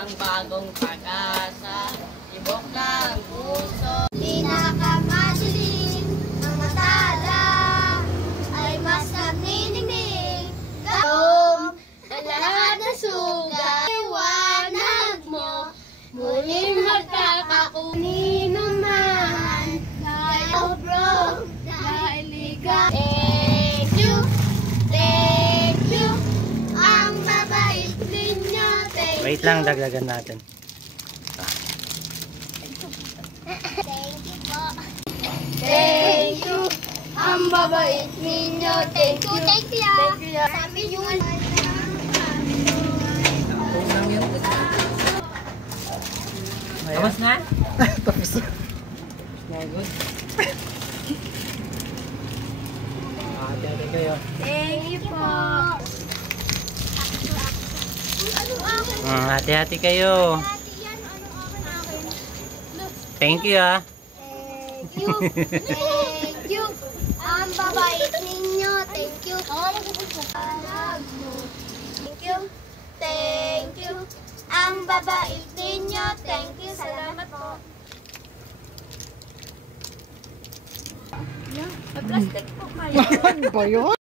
ang bagong pag-asa. Tibok ng puso. Pinakamasilim ang matala ay mas nagniningning. Gawin ang lahat na sugat. Iwanag mo, muling magkakakunino man. Dahil bro, dahil liga. Thank you, ang babait ninyo. Wait lang, dagdagan natin. Thank you po. Thank you, ang babait ninyo. Thank you. Thank you. Sabi yun. Tapos na? Tapos na. Good. Hati-hati kayo. Thank you po. Hati-hati kayo. Thank you ah. Thank you. Thank you. Ang babait ninyo. Thank you. Thank you. Thank you. Ang babait ninyo. Thank you. Salamat po. Plastic po kayo. Ano ba yun?